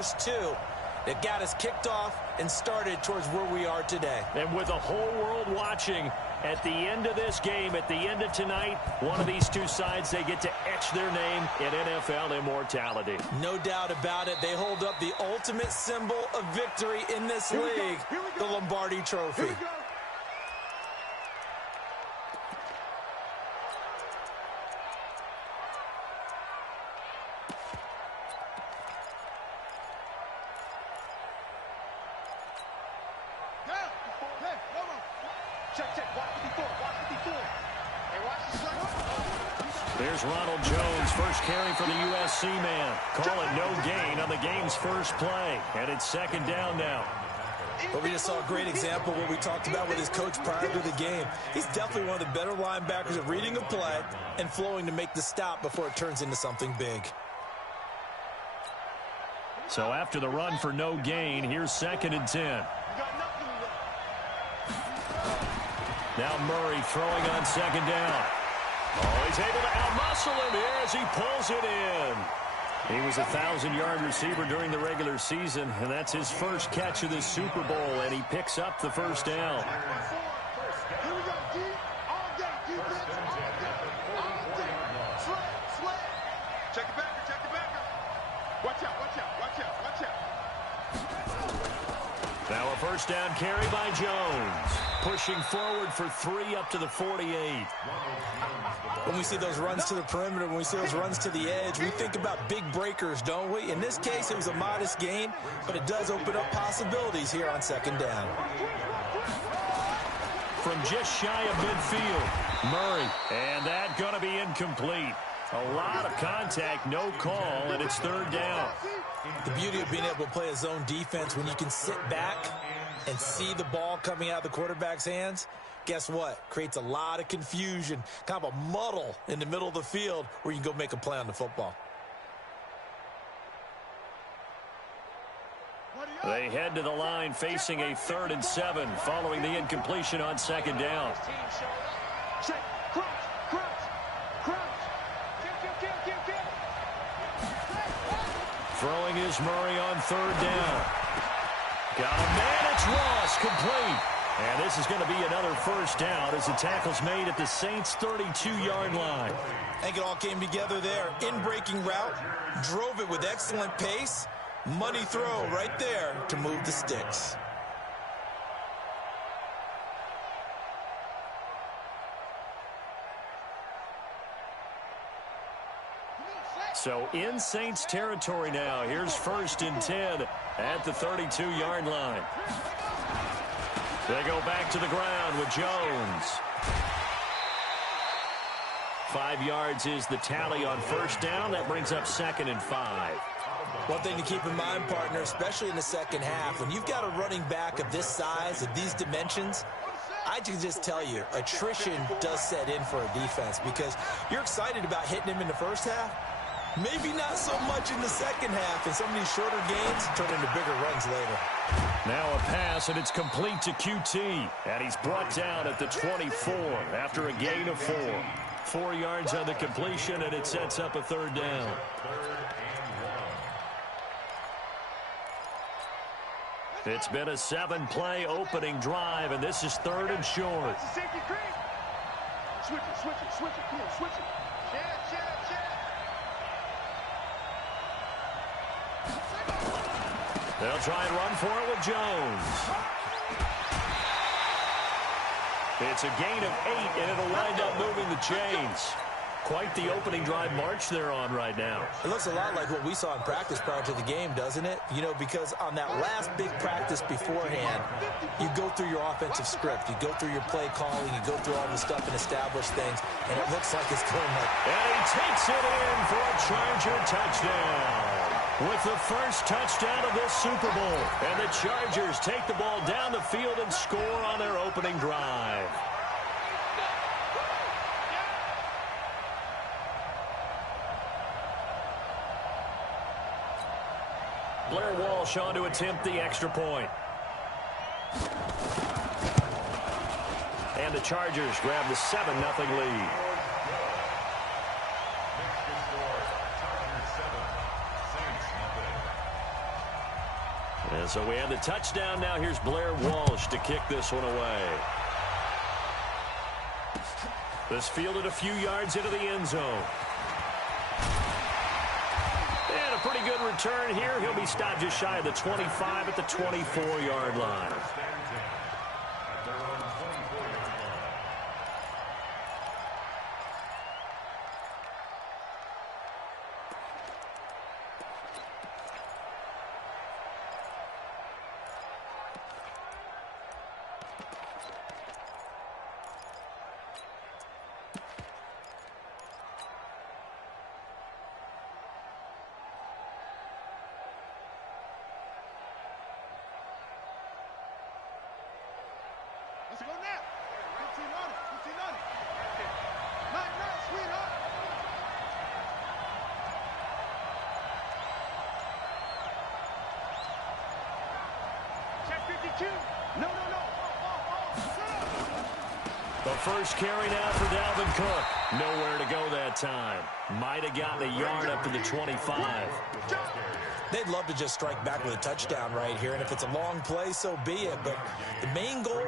first two that got us kicked off and started towards where we are today. And with the whole world watching, at the end of this game, at the end of tonight, one of these two sides, they get to etch their name in NFL immortality. No doubt about it. They hold up the ultimate symbol of victory in this league, the Lombardi Trophy. There's Ronald Jones, first carry for the USC man. Call it no gain on the game's first play. And it's second down now. But we just saw a great example of what we talked about with his coach prior to the game. He's definitely one of the better linebackers at reading a play and flowing to make the stop before it turns into something big. So after the run for no gain, here's 2nd and 10. Now Murray throwing on 2nd down. Oh, he's able to out-muscle him here as he pulls it in. He was a 1,000-yard receiver during the regular season, and that's his first catch of the Super Bowl, and he picks up the first down. Check it back, check it back. Watch out, watch out, watch out, watch out. Now a first down carry by Jones. Pushing forward for 3 up to the 48. When we see those runs to the perimeter, when we see those runs to the edge, we think about big breakers, don't we? In this case, it was a modest gain, but it does open up possibilities here on 2nd down. From just shy of midfield, Murray. And that going to be incomplete. A lot of contact, no call, and it's 3rd down. The beauty of being able to play a zone defense when you can sit back and see the ball coming out of the quarterback's hands, guess what? Creates a lot of confusion, kind of a muddle in the middle of the field where you can go make a play on the football. They head to the line facing a 3rd and 7 following the incompletion on 2nd down. Throwing is Murray on 3rd down. Got a man, it's Ross, complete. And this is going to be another first down as the tackle's made at the Saints' 32-yard line. I think it all came together there. In-breaking route, drove it with excellent pace. Money throw right there to move the sticks. So in Saints territory now. Here's 1st and 10 at the 32-yard line. They go back to the ground with Jones. 5 yards is the tally on first down. That brings up 2nd and 5. One thing to keep in mind, partner, especially in the second half, when you've got a running back of this size, of these dimensions, I can just tell you, attrition does set in for a defense because you're excited about hitting him in the first half. Maybe not so much in the second half, and some of these shorter gains turn into bigger runs later. Now a pass, and it's complete to QT. And he's brought down at the 24 after a gain of 4. 4 yards on the completion, and it sets up a 3rd down. It's been a 7-play opening drive, and this is 3rd and short. Switch it, switch it, switch it. Come on, switch it. They'll try and run for it with Jones. It's a gain of 8, and it'll wind up moving the chains. Quite the opening drive march they're on right now. It looks a lot like what we saw in practice prior to the game, doesn't it? You know, because on that last big practice beforehand, you go through your offensive script. You go through your play calling. You go through all the stuff and establish things. And it looks like it's going like... And he takes it in for a Charger touchdown. With the first touchdown of this Super Bowl. And the Chargers take the ball down the field and score on their opening drive. Blair Walsh on to attempt the extra point. And the Chargers grab the 7-0 lead. And so we have the touchdown. Now here's Blair Walsh to kick this one away. This fielded a few yards into the end zone. And a pretty good return here. He'll be stopped just shy of the 25 at the 24-yard line. Let's go now. 15 on it. 15 on it. Nice, sweetheart. Check 52. No. The first carry now for Dalvin Cook. Nowhere to go that time. Might have gotten a yard up to the 25. They'd love to just strike back with a touchdown right here, and if it's a long play, so be it. But the main goal,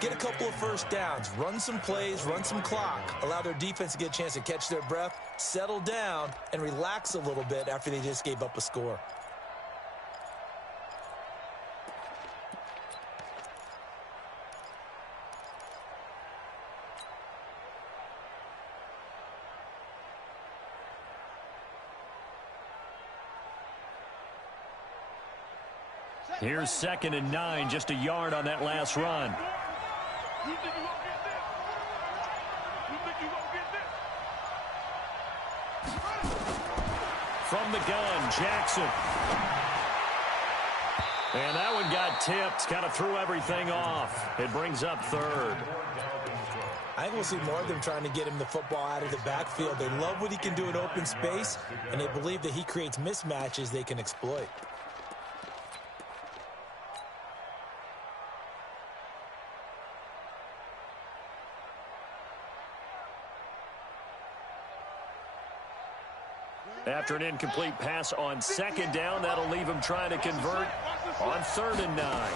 get a couple of first downs, run some plays, run some clock, allow their defense to get a chance to catch their breath, settle down, and relax a little bit after they just gave up a score. Here's 2nd and 9, just a yard on that last run. You think you won't get this? You think you won't get this? From the gun, Jackson. And that one got tipped, kind of threw everything off. It brings up 3rd. I think we'll see more of them trying to get him the football out of the backfield. They love what he can do in open space, and they believe that he creates mismatches they can exploit. After an incomplete pass on 2nd down, that'll leave him trying to convert on 3rd and 9.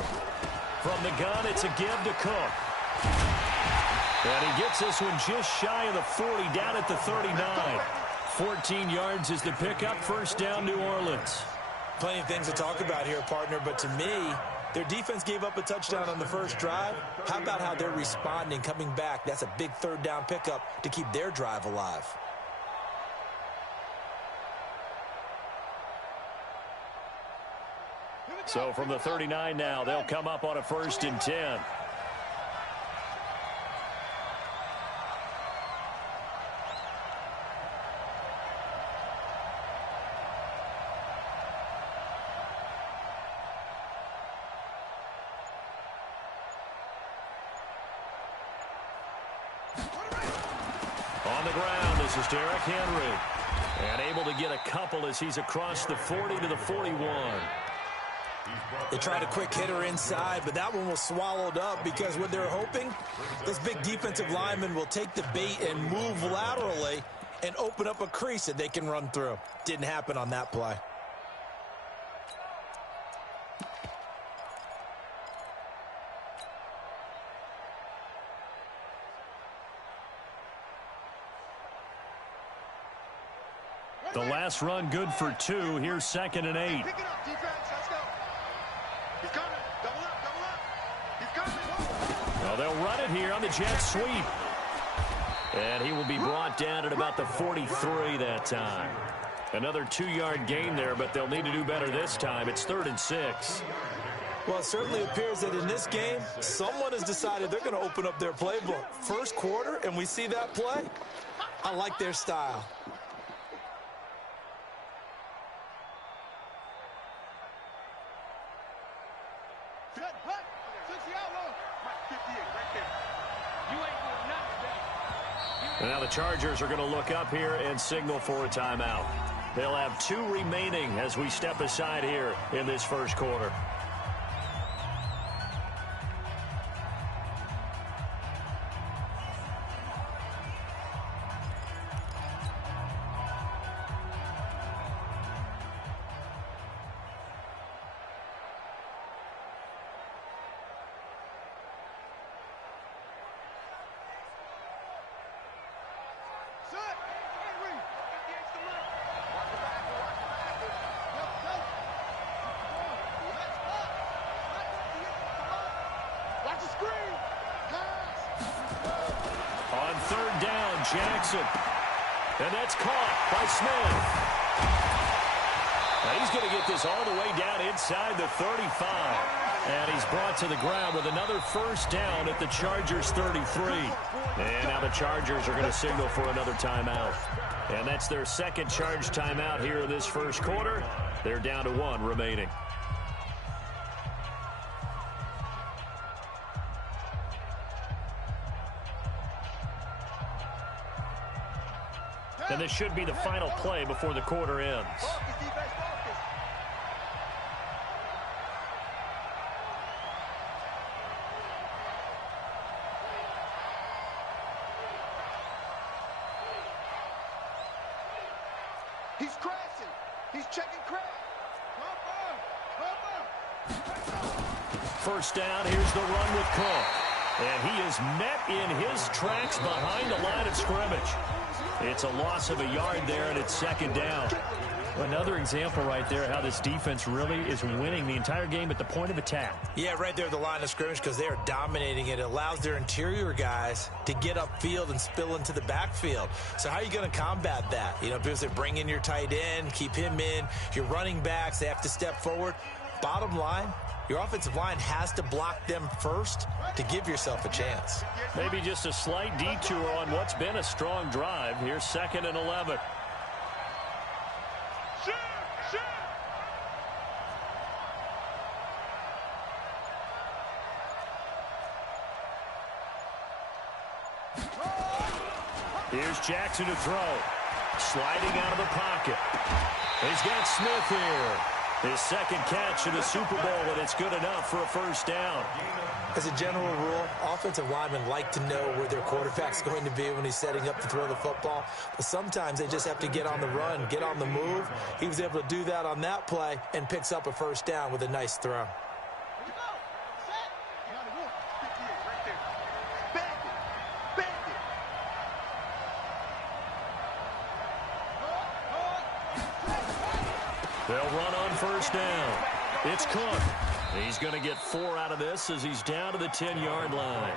From the gun, it's a give to Cook. And he gets this one just shy of the 40, down at the 39. 14 yards is the pickup, 1st down, New Orleans. Plenty of things to talk about here, partner, but to me, their defense gave up a touchdown on the first drive. How about how they're responding, coming back? That's a big 3rd down pickup to keep their drive alive. So from the 39 now, they'll come up on a 1st and 10. On the ground, this is Derrick Henry. And able to get a couple as he's across the 40 to the 41. They tried a quick hitter inside, but that one was swallowed up because what they're hoping, those big defensive linemen will take the bait and move laterally and open up a crease that they can run through. Didn't happen on that play. The last run good for 2. Here's 2nd and 8. Pick it up, defense. Let's go. He's coming. Double up. He's coming. Well, they'll run it here on the jet sweep. And he will be brought down at about the 43 that time. Another 2-yard gain there, but they'll need to do better this time. It's 3rd and 6. Well, it certainly appears that in this game, someone has decided they're going to open up their playbook. First quarter, and we see that play. I like their style. And now the Chargers are going to look up here and signal for a timeout. They'll have 2 remaining as we step aside here in this first quarter. third down. Jackson. And that's caught by Smith. Now he's going to get this all the way down inside the 35. And he's brought to the ground with another first down at the Chargers' 33. And now the Chargers are going to signal for another timeout. And that's their second charge timeout here in this first quarter. They're down to 1 remaining. And this should be the final play before the quarter ends. He's crashing. He's checking crash. First down, here's the run with Cook. And he is met in his tracks behind the line of scrimmage. It's a loss of a yard there, and it's second down. Another example right there how this defense really is winning the entire game at the point of attack. Yeah, right there at the line of scrimmage because they are dominating it. It allows their interior guys to get upfield and spill into the backfield. So how are you going to combat that? You know, because they bring in your tight end, keep him in. Your running backs, they have to step forward. Bottom line, your offensive line has to block them first to give yourself a chance. Maybe just a slight detour on what's been a strong drive. Here's 2nd and 11. Here's Jackson to throw. Sliding out of the pocket. He's got Smith here. His second catch in the Super Bowl, and it's good enough for a first down. As a general rule, offensive linemen like to know where their quarterback's going to be when he's setting up to throw the football. But sometimes they just have to get on the run, get on the move. He was able to do that on that play and picks up a first down with a nice throw. They'll run on first down. It's Cook. He's going to get 4 out of this as he's down to the 10-yard line.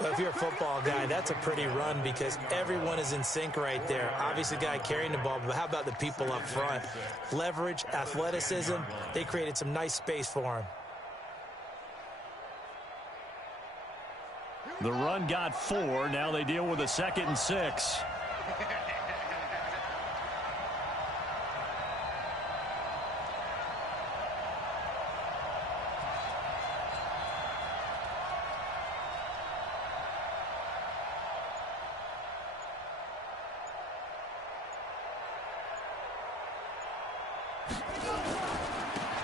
Well, if you're a football guy, that's a pretty run because everyone is in sync right there. Obviously, the guy carrying the ball, but how about the people up front? Leverage, athleticism, they created some nice space for him. The run got 4. Now they deal with a 2nd and 6.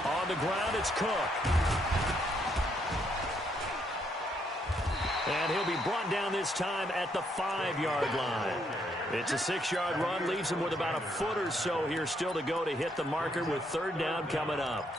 On the ground, it's Cook. And he'll be brought down this time at the 5-yard line. It's a 6-yard run, leaves him with about a foot or so here still to go to hit the marker with third down coming up.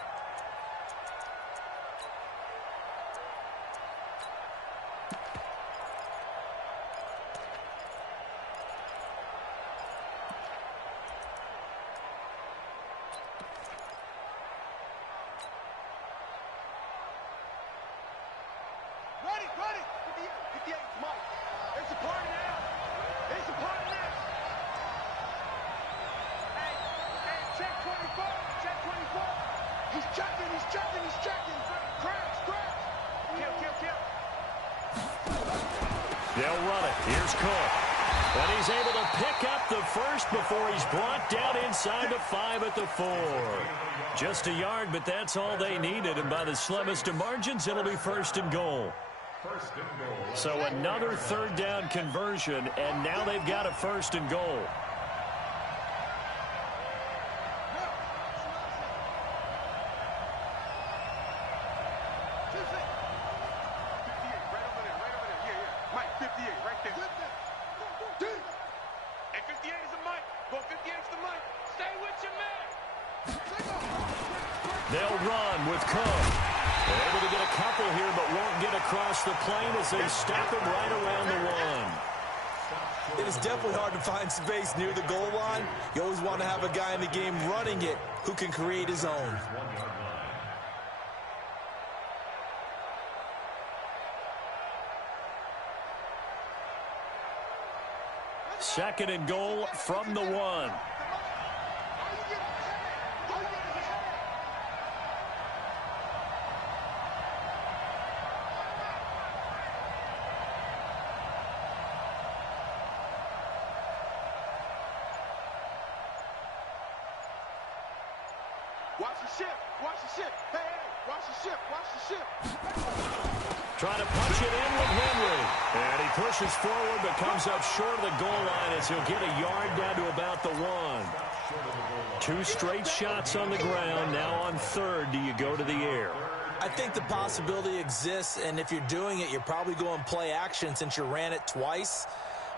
They'll run it. Here's Cook. And he's able to pick up the first before he's brought down inside the 5 at the 4. Just a yard, but that's all they needed. And by the slimmest of margins, it'll be first and goal. So another third down conversion, and now they've got a first and goal. They'll run with Cook. They're able to get a couple here, but won't get across the plane as they stop him right around the 1. It is definitely hard to find space near the goal line. You always want to have a guy in the game running it who can create his own. 2nd and goal from the 1. Watch the ship. Watch the ship. Hey, hey, watch the ship. Watch the ship. Trying to punch it in with Henry. And he pushes forward but comes up short of the goal line as he'll get a yard down to about the 1. 2 straight shots on the ground. Now on 3rd, do you go to the air? I think the possibility exists, and if you're doing it, you're probably going play action since you ran it twice.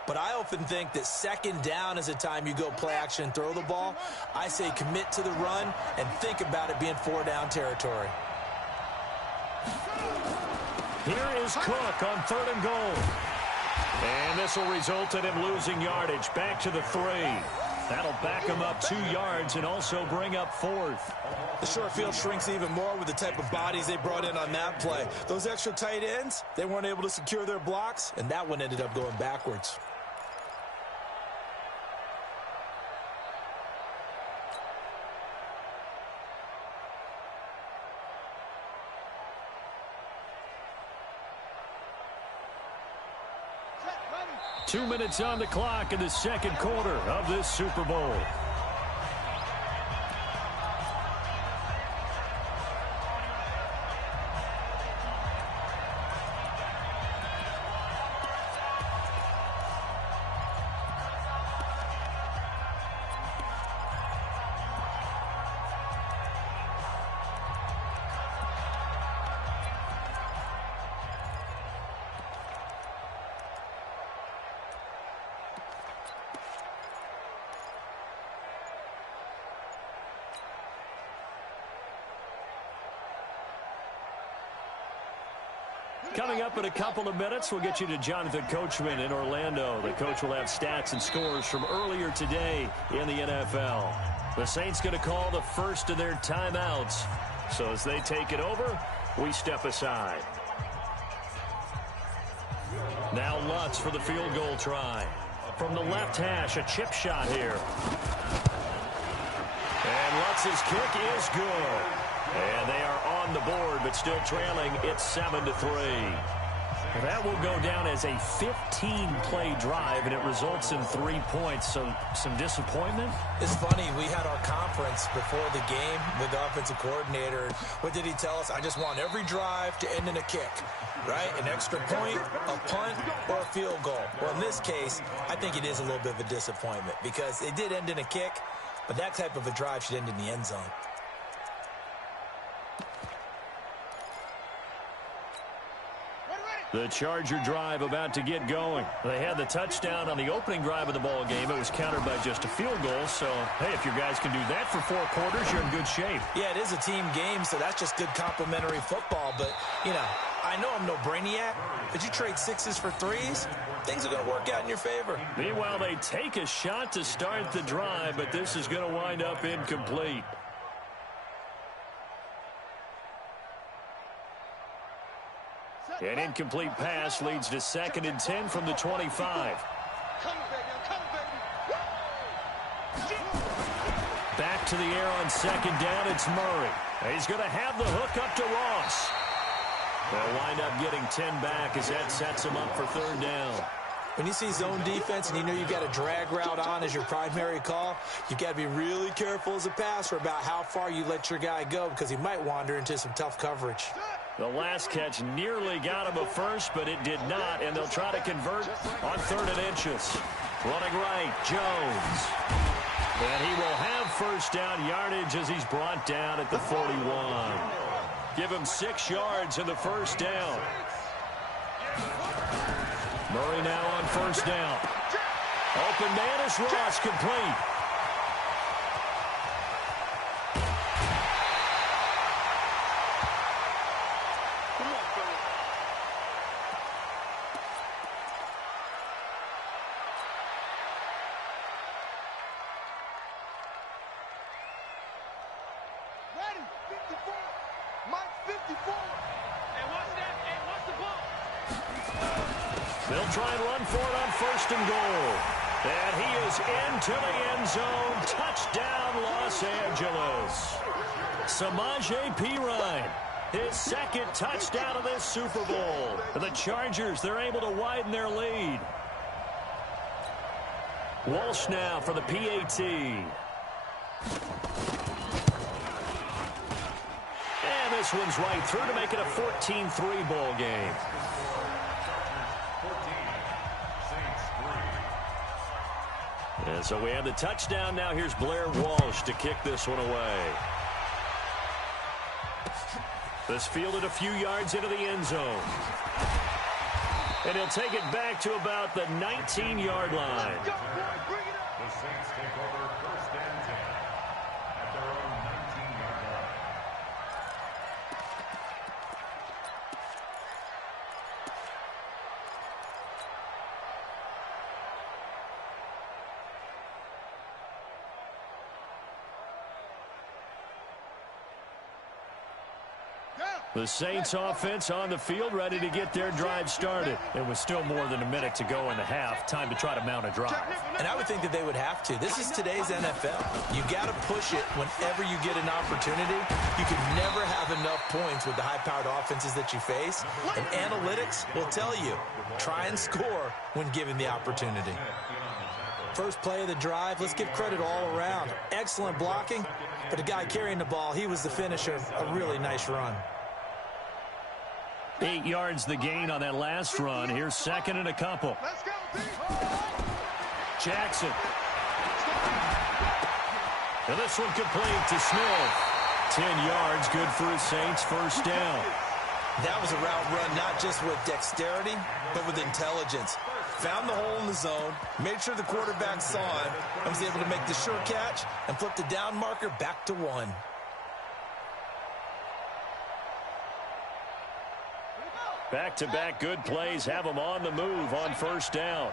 But I often think that 2nd down is the time you go play action and throw the ball. I say commit to the run and think about it being 4-down territory. Here is Cook on 3rd and goal. And this will result in him losing yardage back to the 3. That'll back him up 2 yards and also bring up 4th. The short field shrinks even more with the type of bodies they brought in on that play. Those extra tight ends, they weren't able to secure their blocks, and that one ended up going backwards. Ready. 2 minutes on the clock in the 2nd quarter of this Super Bowl. Coming up in a couple of minutes, we'll get you to Jonathan Coachman in Orlando. The coach will have stats and scores from earlier today in the NFL. The Saints going to call the first of their timeouts. So as they take it over, we step aside. Now Lutz for the field goal try. From the left hash, a chip shot here. And Lutz's kick is good. And they are on the board, but still trailing. It's 7-3. That will go down as a 15-play drive, and it results in 3 points. So some disappointment? It's funny. We had our conference before the game with the offensive coordinator. What did he tell us? I just want every drive to end in a kick, right? An extra point, a punt, or a field goal. Well, in this case, I think it is a little bit of a disappointment because it did end in a kick, but that type of a drive should end in the end zone. The Charger drive about to get going. They had the touchdown on the opening drive of the ball game. It was countered by just a field goal. So, hey, if your guys can do that for 4 quarters, you're in good shape. Yeah, it is a team game, so that's just good complimentary football. But, you know, I know I'm no brainiac, but you trade 6s for 3s, things are going to work out in your favor. Meanwhile, they take a shot to start the drive, but this is going to wind up incomplete. An incomplete pass leads to 2nd and 10 from the 25. Come, baby. Come, baby. Back to the air on 2nd down. It's Murray. He's going to have the hook up to Ross. They'll wind up getting 10 back as that sets him up for 3rd down. When you see zone defense and you know you've got a drag route on as your primary call, you've got to be really careful as a passer about how far you let your guy go because he might wander into some tough coverage. The last catch nearly got him a first, but it did not, and they'll try to convert on 3rd and inches. Running right, Jones. And he will have 1st down yardage as he's brought down at the 41. Give him 6 yards in the 1st down. Murray now on 1st down. Open man is Ross, complete. Ready. 54. Mike 54. And what's that? And what's the ball? They'll try and run for it on 1st and goal. And he is into the end zone. Touchdown, Los Angeles. Samaje Perine, his second touchdown of this Super Bowl. The Chargers, they're able to widen their lead. Walsh now for the PAT. And this one's right through to make it a 14-3 ball game. And so we have the touchdown. Now here's Blair Walsh to kick this one away. This fielded a few yards into the end zone. And he'll take it back to about the 19-yard line. The Saints take over first and 10 at their own 19-yard line. The Saints offense on the field, ready to get their drive started. It was still more than a minute to go in the half. Time to try to mount a drive. And I would think that they would have to. This is today's NFL. You got to push it whenever you get an opportunity. You can never have enough points with the high-powered offenses that you face. And analytics will tell you, try and score when given the opportunity. First play of the drive, let's give credit all around. Excellent blocking, but the guy carrying the ball, he was the finisher. A really nice run. 8 yards the gain on that last run. Here's second and a couple. Let's go, Jackson. And this one complete to Smith. 10 yards, good for his Saints, first down. That was a route run not just with dexterity, but with intelligence. Found the hole in the zone, made sure the quarterback saw him, and was able to make the sure catch and flip the down marker back to 1. Back-to-back good plays have them on the move on first down.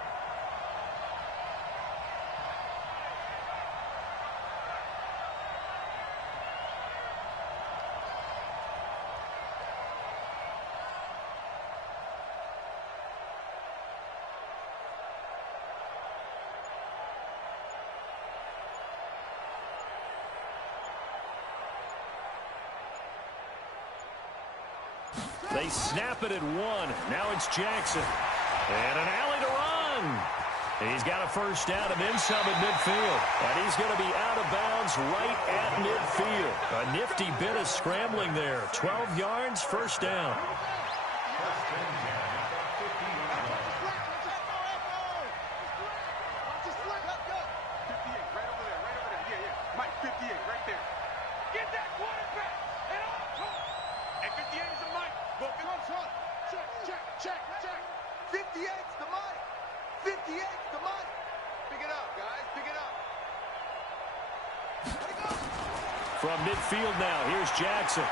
They snap it at 1. Now it's Jackson. And an alley to run. He's got a first down and then some at midfield. And he's going to be out of bounds right at midfield. A nifty bit of scrambling there. 12 yards, first down. Check. 58's the money. 58's the money. Pick it up, guys. Pick it up. From midfield now, here's Jackson.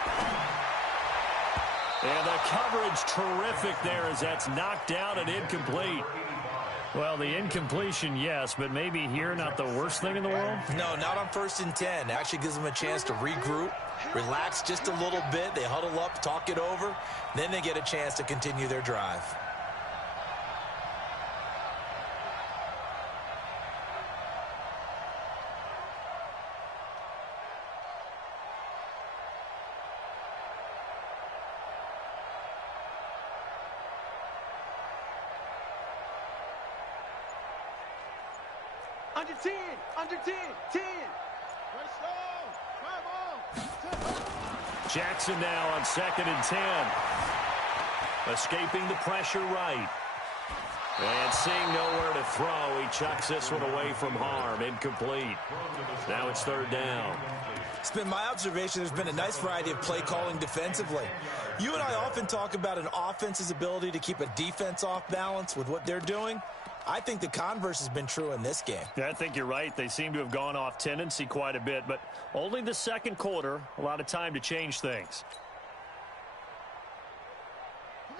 And the coverage terrific there as that's knocked out and incomplete. Well, the incompletion, yes, but maybe here not the worst thing in the world? No, not on 1st and 10. Actually gives them a chance to regroup, relax just a little bit. They huddle up, talk it over. Then they get a chance to continue their drive. Under 10. 10. Let's go. Jackson now on 2nd and 10. Escaping the pressure right. And seeing nowhere to throw, he chucks this one away from harm. Incomplete. Now it's 3rd down. It's been my observation there's been a nice variety of play calling defensively. You and I often talk about an offense's ability to keep a defense off balance with what they're doing. I think the converse has been true in this game. Yeah, I think you're right. They seem to have gone off tendency quite a bit, but only the second quarter, a lot of time to change things.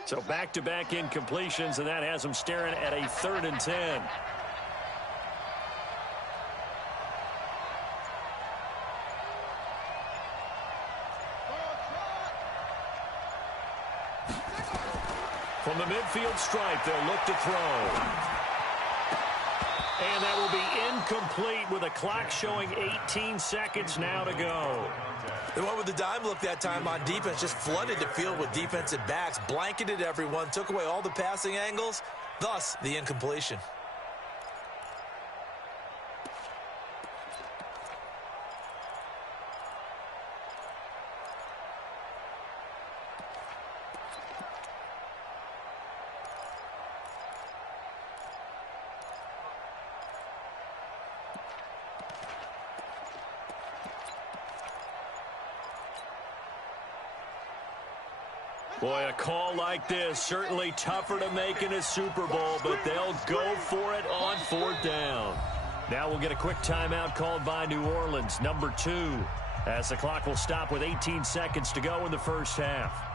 So back-to-back incompletions, and that has them staring at a 3rd and 10. From the midfield stripe, they'll look to throw. And that will be incomplete with a clock showing 18 seconds now to go. They went with the dime look that time on defense, just flooded the field with defensive backs, blanketed everyone, took away all the passing angles, thus the incompletion. Boy, a call like this, certainly tougher to make in a Super Bowl, but they'll go for it on 4th down. Now we'll get a quick timeout called by New Orleans, number 2, as the clock will stop with 18 seconds to go in the first half.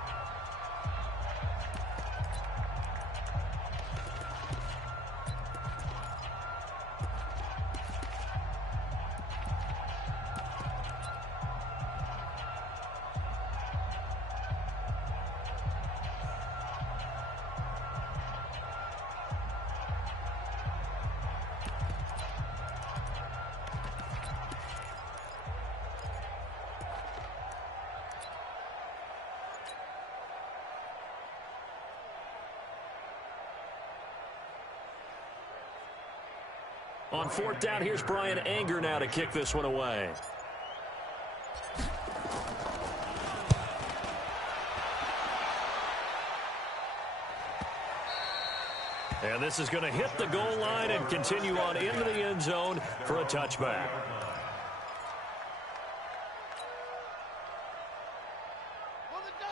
On 4th down, here's Brian Anger now to kick this one away. And this is going to hit the goal line and continue on into the end zone for a touchback.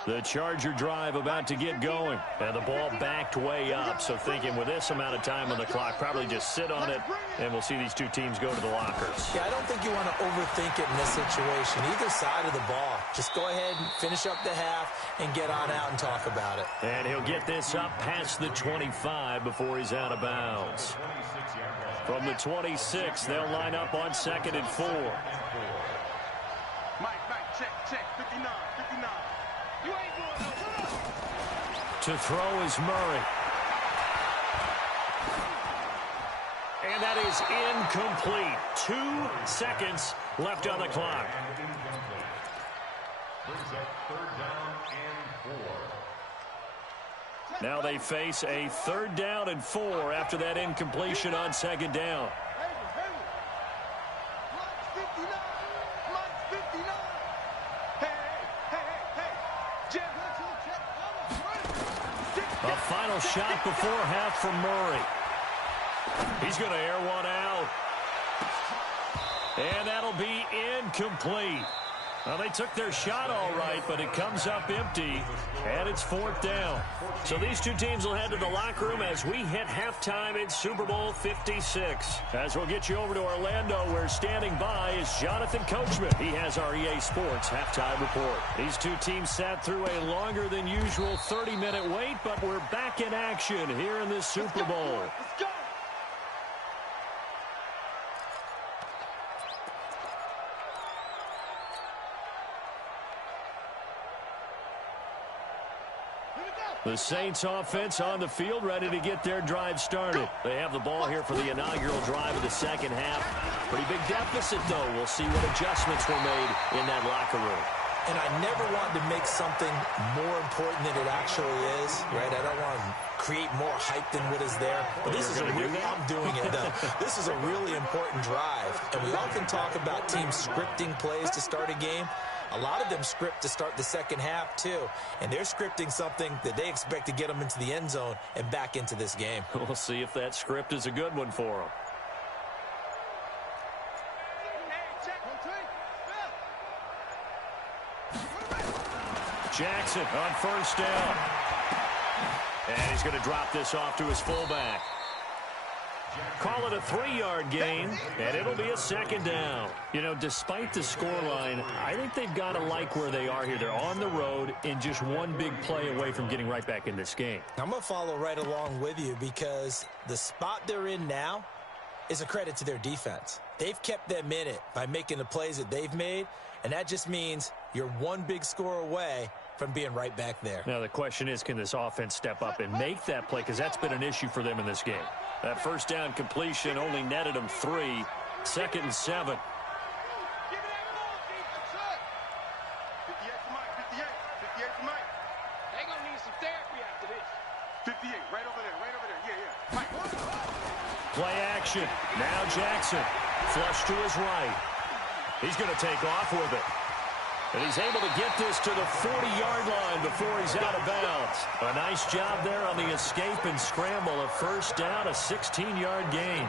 The Charger drive about to get going. And the ball backed way up. So thinking with this amount of time on the clock, probably just sit on it, and we'll see these two teams go to the lockers. Yeah, I don't think you want to overthink it in this situation. Either side of the ball. Just go ahead and finish up the half and get on out and talk about it. And he'll get this up past the 25 before he's out of bounds. From the 26, they'll line up on 2nd and 4. Mike, check, 59. You ain't doing no. To throw is Murray. And that is incomplete. 2 seconds left on the clock. Now they face a 3rd down and 4 after that incompletion on 2nd down. A final shot before half from Murray. He's going to air one out. And that'll be incomplete. Well, they took their shot all right, but it comes up empty, and it's 4th down. So these two teams will head to the locker room as we hit halftime in Super Bowl 56. As we'll get you over to Orlando, where standing by is Jonathan Coachman. He has our EA Sports halftime report. These two teams sat through a longer than usual 30-minute wait, but we're back in action here in this Super Bowl. Let's go. The Saints offense on the field, ready to get their drive started. They have the ball here for the inaugural drive of the second half. Pretty big deficit, though. We'll see what adjustments were made in that locker room. And I never want to make something more important than it actually is, right? I don't want to create more hype than what is there. But this is a really, I'm doing it, though. This is a really important drive. And we often talk about teams scripting plays to start a game. A lot of them script to start the second half, too. And they're scripting something that they expect to get them into the end zone and back into this game. We'll see if that script is a good one for them. Jackson on 1st down. And he's going to drop this off to his fullback. Call it a 3-yard gain, and it'll be a 2nd down. You know, despite the scoreline, I think they've got to like where they are here. They're on the road and just one big play away from getting right back in this game. I'm going to follow right along with you because the spot they're in now is a credit to their defense. They've kept them in it by making the plays that they've made, and that just means You're one big score away from being right back there. Now the question is, can this offense step up and make that play? Because that's been an issue for them in this game. That first down completion only netted them 3. 2nd and 7. Play action. Now Jackson. Flush to his right. He's going to take off with it. And he's able to get this to the 40-yard line before he's out of bounds. A nice job there on the escape and scramble. A first down, a 16-yard gain.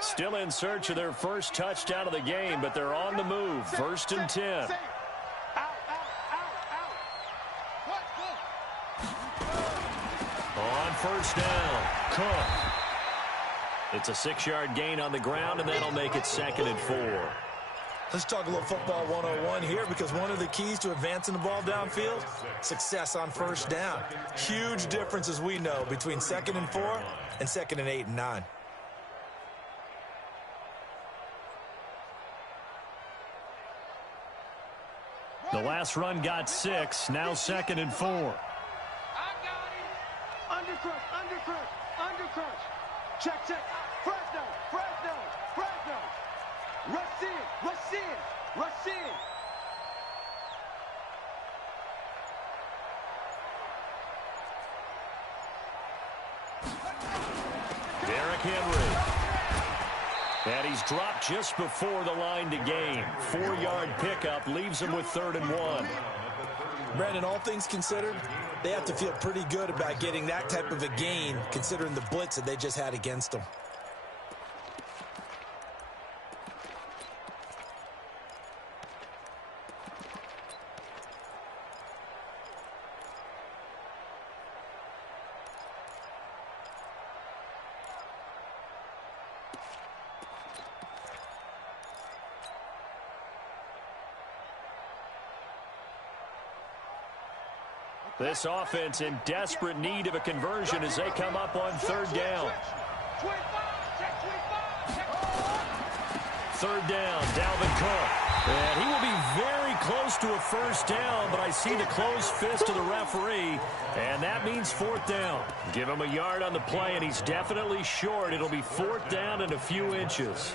Still in search of their first touchdown of the game, but they're on the move. 1st and 10. On first down, Cook. It's a 6-yard gain on the ground, and that'll make it 2nd and 4. Let's talk a little football 101 here, because one of the keys to advancing the ball downfield, success on first down. Huge difference, as we know, between 2nd and 4 and 2nd and 8 and 9. The last run got 6, now 2nd and 4. I got him. Undercrush. Check. Fresno. Rush in. Derrick Henry. And he's dropped just before the line to gain. 4-yard pickup leaves him with 3rd and 1. Brandon, all things considered, they have to feel pretty good about getting that type of a gain, considering the blitz that they just had against them. This offense in desperate need of a conversion as they come up on 3rd down. 3rd down, Dalvin Cook. And he will be very close to a first down, but I see the closed fist of the referee, and that means 4th down. Give him a yard on the play, and he's definitely short. It'll be 4th down and a few inches.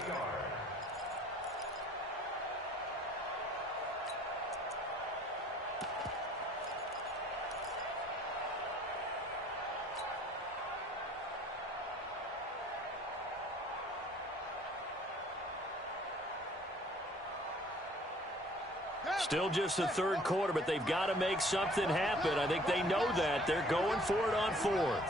Still just the 3rd quarter, but they've got to make something happen. I think they know that. They're going for it on 4th.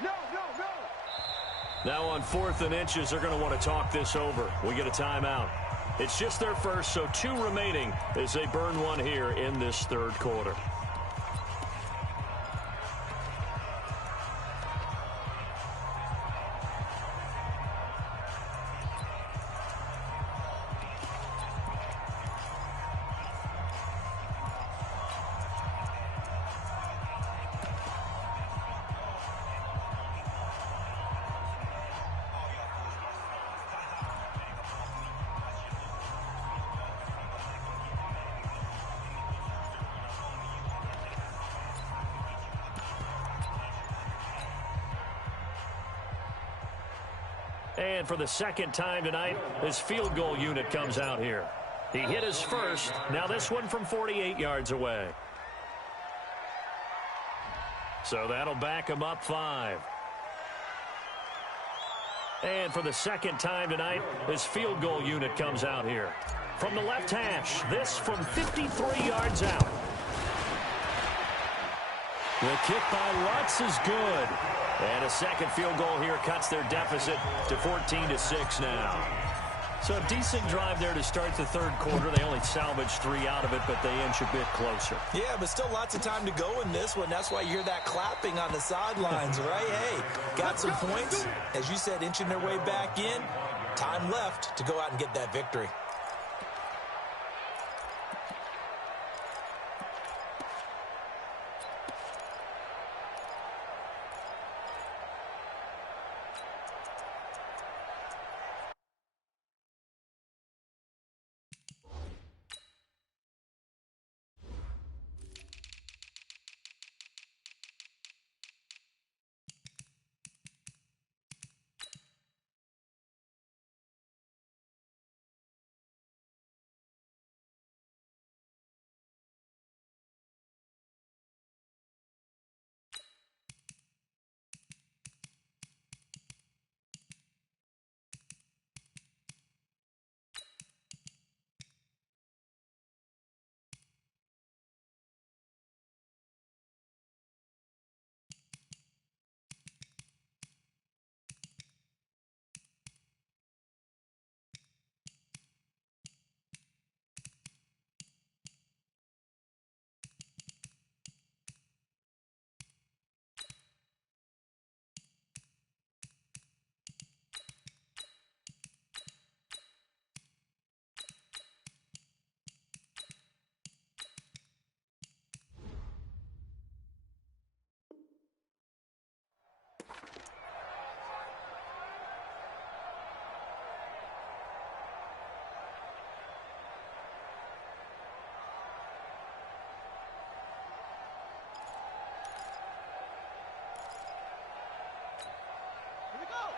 No. Now on 4th and inches, they're going to want to talk this over. We get a timeout. It's just their first, so 2 remaining as they burn one here in this 3rd quarter. And for the 2nd time tonight, his field goal unit comes out here. He hit his first. Now this one from 48 yards away. So that'll back him up 5. And for the 2nd time tonight, his field goal unit comes out here. From the left hash, this from 53 yards out. The kick by Lutz is good. And a 2nd field goal here cuts their deficit to 14-6 now. So a decent drive there to start the 3rd quarter. They only salvaged 3 out of it, but they inch a bit closer. Yeah, but still lots of time to go in this one. That's why you hear that clapping on the sidelines, right? Hey, got some points. As you said, inching their way back in. Time left to go out and get that victory.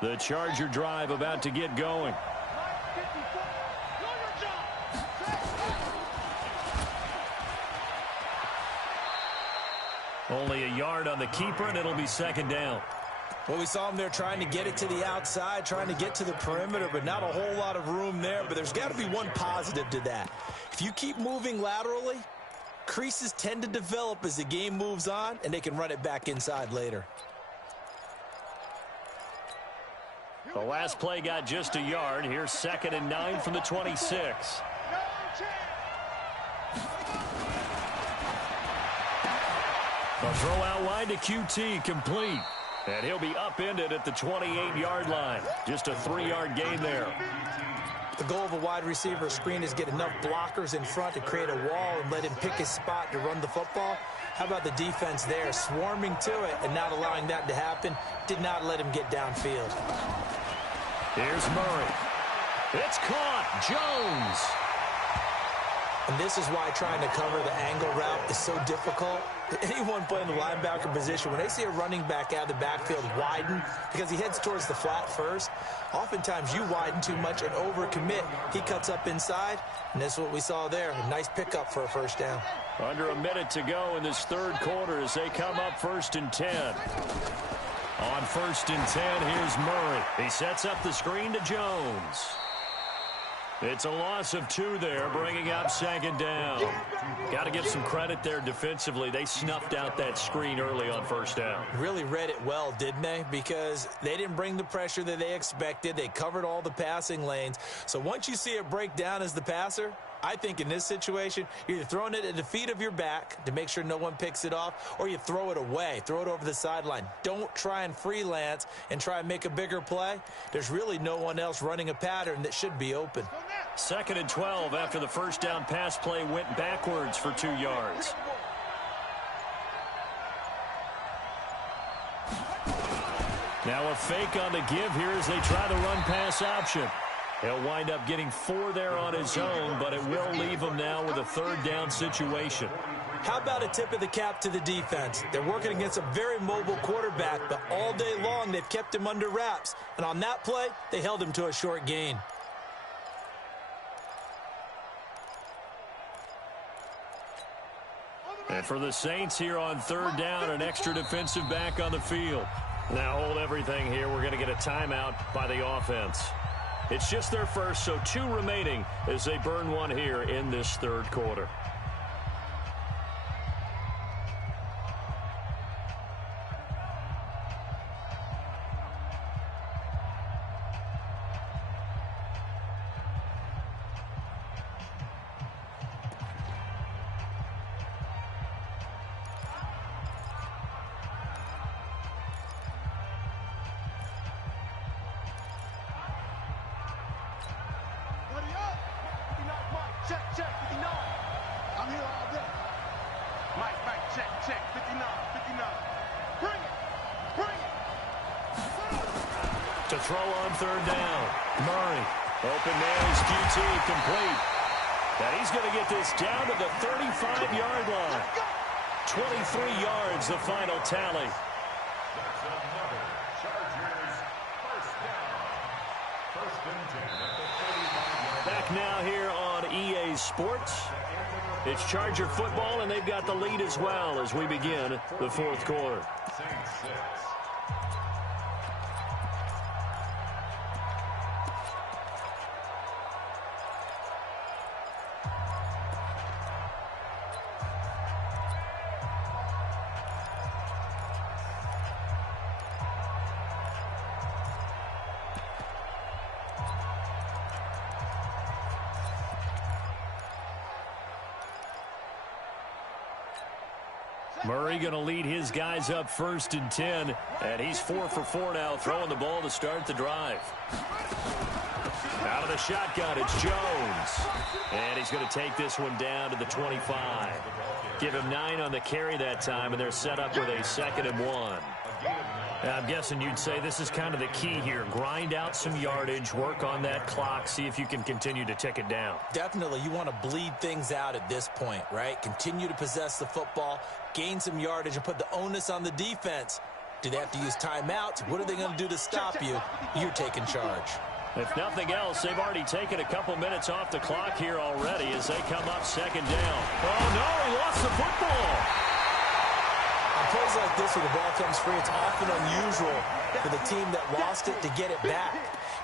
The Charger drive about to get going. Only a yard on the keeper, and it'll be second down. Well, we saw him there trying to get it to the outside, trying to get to the perimeter, but not a whole lot of room there. But there's got to be one positive to that. If you keep moving laterally, creases tend to develop as the game moves on, and they can run it back inside later. The last play got just a yard. Here's 2nd and 9 from the 26. A throw out wide to QT, complete. And he'll be upended at the 28-yard line. Just a 3-yard gain there. The goal of a wide receiver screen is get enough blockers in front to create a wall and let him pick his spot to run the football. How about the defense there, swarming to it and not allowing that to happen? Did not let him get downfield. Here's Murray. It's caught. Jones. And this is why trying to cover the angle route is so difficult. Anyone playing the linebacker position, when they see a running back out of the backfield widen because he heads towards the flat first, oftentimes you widen too much and overcommit. He cuts up inside, and that's what we saw there. A nice pickup for a first down. Under a minute to go in this third quarter as they come up 1st and 10. On 1st and 10, here's Murray. He sets up the screen to Jones. It's a loss of 2 there, bringing up 2nd down. Got to give some credit there defensively. They snuffed out that screen early on 1st down. Really read it well, didn't they? Because they didn't bring the pressure that they expected. They covered all the passing lanes. So once you see it break down as the passer, I think in this situation, you're either throwing it at the feet of your back to make sure no one picks it off, or you throw it away, throw it over the sideline. Don't try and freelance and try and make a bigger play. There's really no one else running a pattern that should be open. 2nd and 12 after the first down pass play went backwards for 2 yards. Now a fake on the give here as they try the run-pass option. He'll wind up getting 4 there on his own, but it will leave him now with a 3rd down situation. How about a tip of the cap to the defense? They're working against a very mobile quarterback, but all day long they've kept him under wraps. And on that play, they held him to a short gain. And for the Saints here on 3rd down, an extra defensive back on the field. Now hold everything here. We're going to get a timeout by the offense. It's just their first, so 2 remaining as they burn 1 here in this 3rd quarter. Check, 59. I'm here all day. Mike, check, 59. Bring it. To throw on 3rd down. Murray. Open man's QT complete. Now he's going to get this down to the 35-yard line. 23 yards the final tally. Back now here on EA Sports. It's Charger football, and they've got the lead as well as we begin the 4th quarter. Murray going to lead his guys up 1st and 10, and he's 4 for 4 now, throwing the ball to start the drive. Out of the shotgun, it's Jones. And he's going to take this one down to the 25. Give him 9 on the carry that time, and they're set up with a 2nd and 1. I'm guessing you'd say this is kind of the key here. Grind out some yardage, work on that clock, see if you can continue to tick it down. Definitely, you want to bleed things out at this point, right? Continue to possess the football, gain some yardage, and put the onus on the defense Do they have to use timeouts? What are they going to do to stop you? You're taking charge. If nothing else, they've already taken a couple minutes off the clock here already as they come up second down. Oh, no, he lost the football. On plays like this where the ball comes free, it's often unusual for the team that lost it to get it back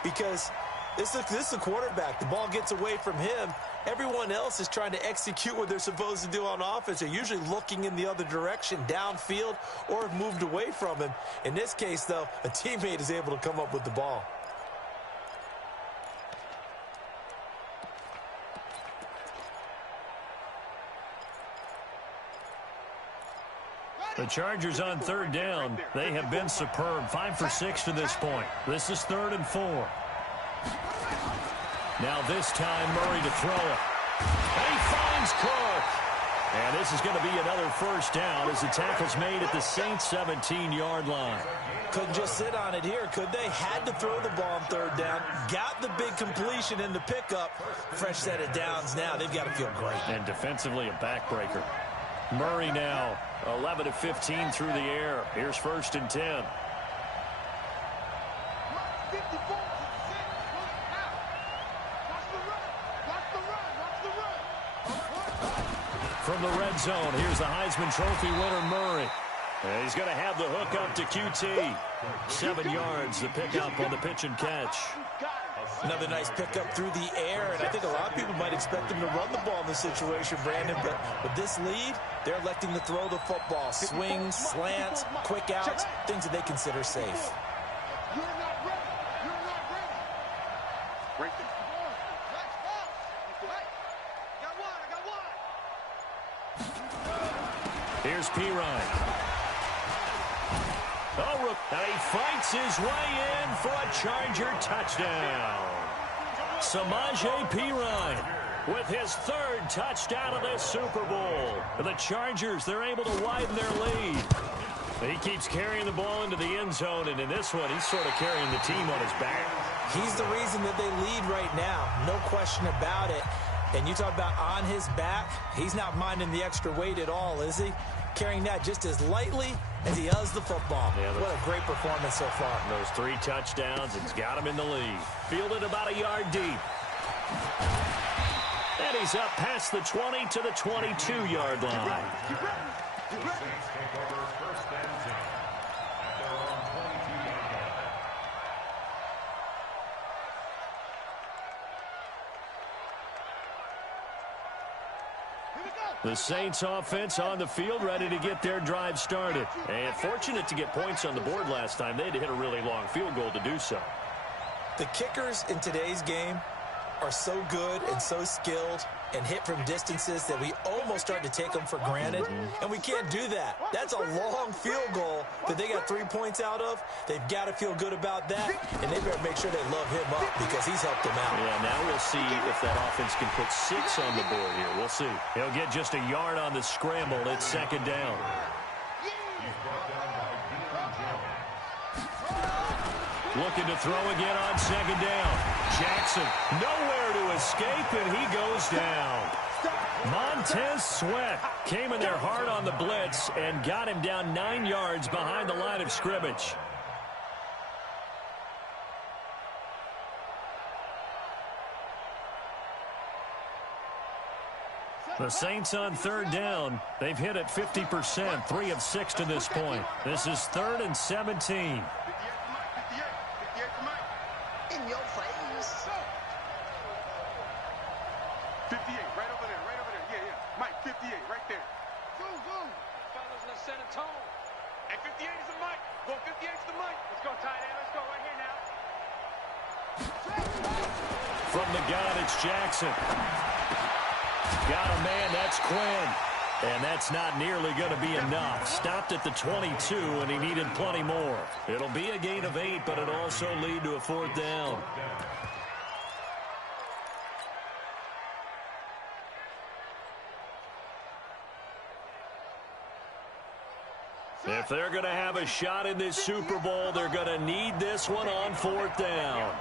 because this is the quarterback. The ball gets away from him. Everyone else is trying to execute what they're supposed to do on offense. They're usually looking in the other direction, downfield, or have moved away from him. In this case, though, a teammate is able to come up with the ball. The Chargers on third down. They have been superb. 5 for 6 to this point. This is 3rd and 4. Now this time, Murray to throw it. And he finds Cook. And this is going to be another first down as the tackle's made at the Saints' 17-yard line. Couldn't just sit on it here, could they? Had to throw the ball on third down. Got the big completion in the pickup. Fresh set of downs now. They've got to feel great. And defensively, a backbreaker. Murray now, 11 of 15 through the air. Here's 1st and 10. From the red zone, here's the Heisman Trophy winner, Murray. And he's going to have the hook up to QT. 7 yards, the pickup on the pitch and catch. Another nice pickup through the air, and I think a lot of people might expect him to run the ball in this situation, Brandon, but with this lead, they're electing to throw the football. Swings, slants, quick outs, things that they consider safe. You're not ready. You're not ready. Right there. Here's Pirine. Oh, and he fights his way in for a Charger touchdown. Samaje Pirine with his 3rd touchdown of this Super Bowl. The Chargers, they're able to widen their lead. He keeps carrying the ball into the end zone, and in this one, he's sort of carrying the team on his back. He's the reason that they lead right now. No question about it. And you talk about on his back, he's not minding the extra weight at all, is he? Carrying that just as lightly as he does the football. Yeah, what a great performance so far. Those 3 touchdowns, it's got him in the lead. Fielded about a yard deep. And he's up past the 20 to the 22-yard line. The Saints offense on the field, ready to get their drive started. And fortunate to get points on the board last time. They had to hit a really long field goal to do so. The kickers in today's game are so good and so skilled and hit from distances that we almost start to take them for granted. And we can't do that. That's a long field goal that they got 3 points out of. They've got to feel good about that, and they better make sure they love him up because he's helped them out. Yeah, now we'll see if that offense can put 6 on the board here. We'll see. He'll get just a yard on the scramble. It's 2nd down. Looking to throw again on 2nd down. Jackson nowhere to escape, and he goes down. Montez Sweat came in there hard on the blitz and got him down 9 yards behind the line of scrimmage. The Saints on 3rd down. They've hit it 50%, 3 of 6 to this point. This is 3rd and 17. In your face. 58, right over there, right over there. Yeah, yeah. Mike, 58, right there. Zoom, zoom. Fellas, let's set a tone. And 58 is the Mike. Go 58 is the Mike. Let's go, tight end. Let's go right here now. From the gun, it's Jackson. Got a man, that's Quinn. And that's not nearly going to be enough. Stopped at the 22, and he needed plenty more. It'll be a gain of 8, but it'll also lead to a 4th down. If they're going to have a shot in this Super Bowl, they're going to need this one on 4th down.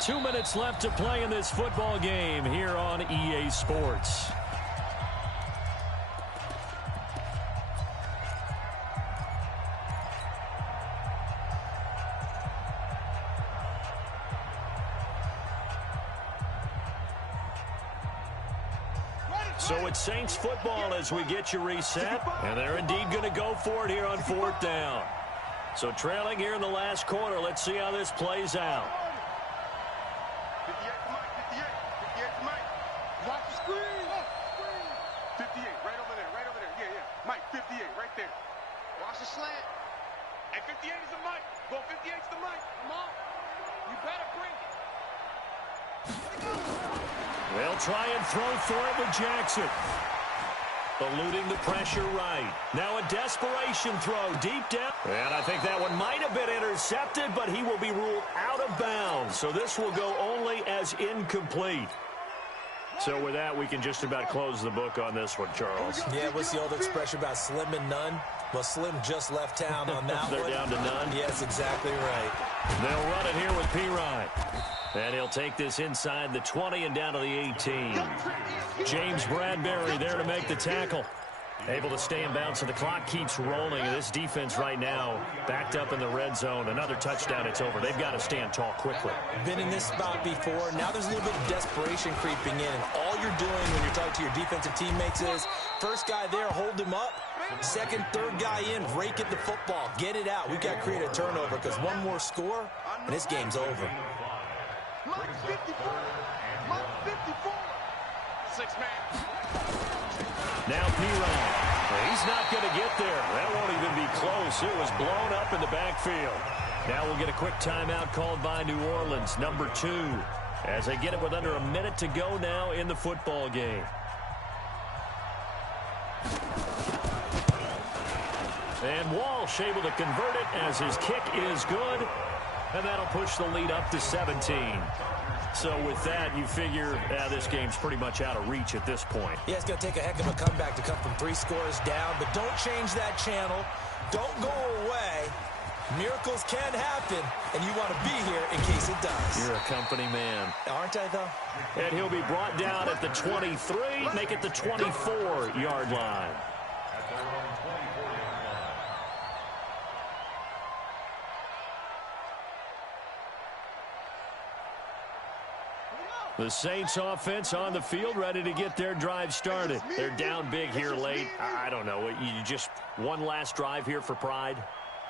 2 minutes left to play in this football game here on EA Sports. So it's Saints football as we get you reset. And they're indeed going to go for it here on 4th down. So trailing here in the last quarter. Let's see how this plays out. 58 to Mike, 58. 58 to Mike. Watch the screen. 58, right over there, right over there. Yeah, yeah. Mike, 58, right there. Watch the slant. And 58 is the Mike. Go 58 is the Mike. Come on. You better bring it. They'll try and throw for it with Jackson. Eluding the pressure right. Now a desperation throw deep down. And I think that one might have been intercepted, but he will be ruled out of bounds. So this will go only as incomplete. So with that, we can just about close the book on this one, Charles. Yeah, what's the old expression about slim and none? Well, Slim just left town on that They're one. down to none? Yes, exactly right. They'll run it here with P-Ryan. And he'll take this inside the 20 and down to the 18. James Bradbury there to make the tackle. Able to stay in bounds, so the clock keeps rolling. And this defense right now backed up in the red zone. Another touchdown, it's over. They've got to stand tall quickly. Been in this spot before. Now there's a little bit of desperation creeping in. And all you're doing when you're talking to your defensive teammates is, first guy there, hold him up. Second, third guy in, rake at the football. Get it out. We've got to create a turnover because one more score, and this game's over. Mike 54. Mike 54. 6-man. Now P-Ryan. He's not going to get there. That won't even be close. It was blown up in the backfield. Now we'll get a quick timeout called by New Orleans, number 2, as they get it with under a minute to go now in the football game. And Walsh able to convert it as his kick is good. And that'll push the lead up to 17. So with that, you figure this game's pretty much out of reach at this point. Yeah, it's going to take a heck of a comeback to come from 3 scores down. But don't change that channel. Don't go away. Miracles can happen, and you want to be here in case it does. You're a company man. Aren't I, though? And he'll be brought down at the 23, make it the 24-yard line. The Saints offense on the field, ready to get their drive started. They're down big here late. I don't know. You just one last drive here for pride?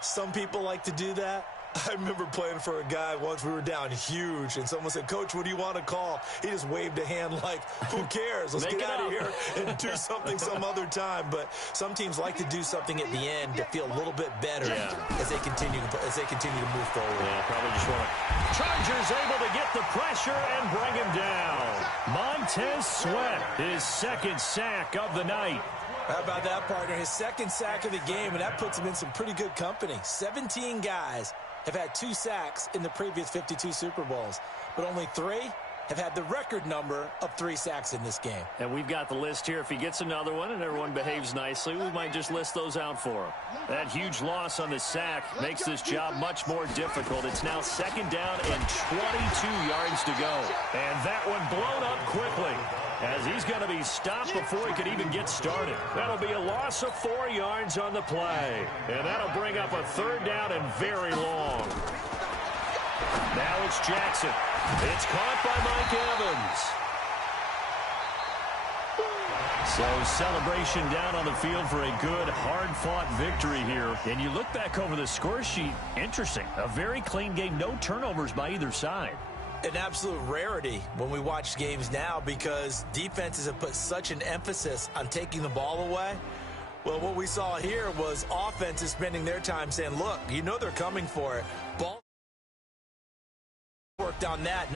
Some people like to do that. I remember playing for a guy once. We were down huge, and someone said, "Coach, what do you want to call?" He just waved a hand like, "Who cares? Let's get out of here and do something some other time." But some teams like to do something at the end to feel a little bit better as they continue to move forward. Yeah, probably just want to. Chargers able to get the pressure and bring him down. Montez Sweat, his second sack of the night. How about that, partner? His second sack of the game, and that puts him in some pretty good company. 17 guys have had 2 sacks in the previous 52 Super Bowls, but only 3 have had the record number of 3 sacks in this game. And we've got the list here. If he gets another one and everyone behaves nicely, we might just list those out for him. That huge loss on the sack makes this job much more difficult. It's now 2nd down and 22 yards to go. And that one blown up quickly, as he's going to be stopped before he could even get started. That'll be a loss of 4 yards on the play. And that'll bring up a 3rd down and very long. Now it's Jackson. It's caught by Mike Evans. So celebration down on the field for a good, hard-fought victory here. And you look back over the score sheet, interesting. A very clean game, no turnovers by either side. An absolute rarity when we watch games now because defenses have put such an emphasis on taking the ball away. Well, what we saw here was offenses spending their time saying, look, you know they're coming for it. Ball worked on that.